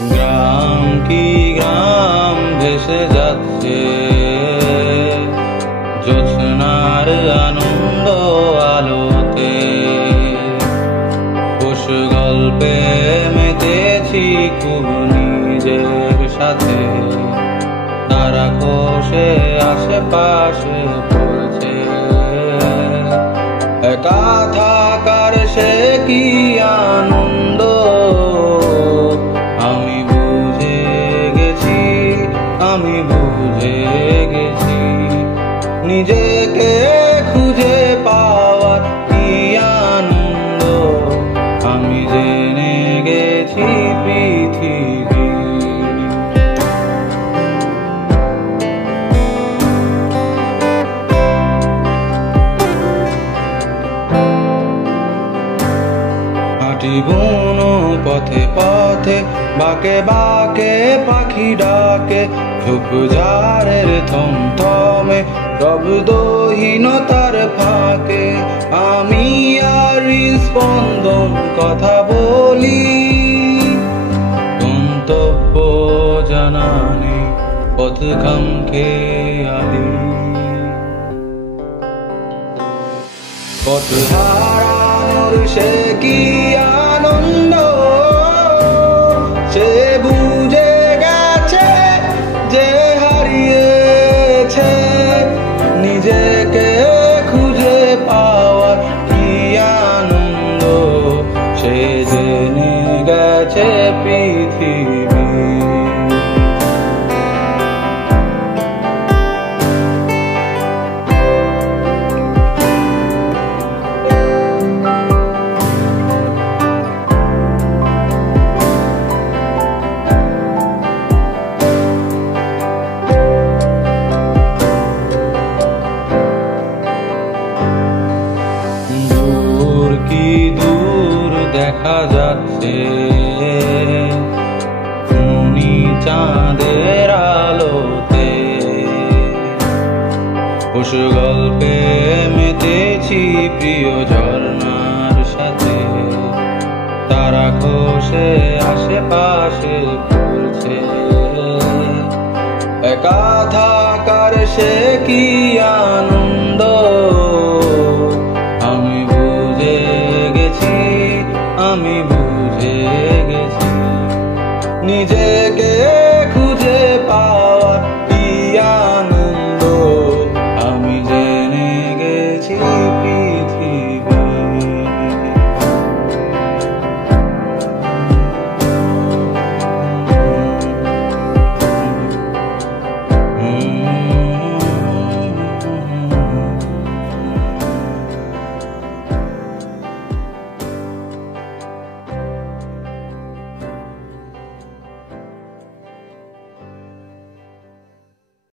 গ্রাম কি গ্রাম ভেসে যাচ্ছে জ্যোৎস্নার আনন্দ আলোতে। পশ গল্পে মেতেছি খুব নিজের সাথে, তারা কোষে আশেপাশে পড়ছে। একা থাকার সে কি আনন্দ আমি বুঝে গেছি, আমি বুঝে গেছি। নিজেকে খুঁজে পাওয়ার কি আনন্দ আমি জেনে গেছি পৃথিবী। বুনো পথে পথে বাঁকে বাঁকে পাখি ডাকে, ঝোপঝাড়ের থমথমে শব্দহীনতার ফাঁকে আমি আর স্পন্দন কথা বলি। গন্তব্য জানা নেই, পথ খামখে আলি। পথ হারানোর সে কি আনন্দ সে বুঝে গেছে যে হারিয়েছে। নিজেকে খুঁজে পাওয়ার কি আনন্দ সে জেনে গেছে পৃথিবী। কি দূর দেখা যাচ্ছে মুনি চাঁদের আলোতে। পশ গল্পে মেতেছি প্রিয় ঝর্ণার সাথে, তারা কোষে আশেপাশে পড়ছে। একা থাকার সে কি আনন্দ আমি বুঝে গেছি, আমি বুঝে গেছি। নিজেকে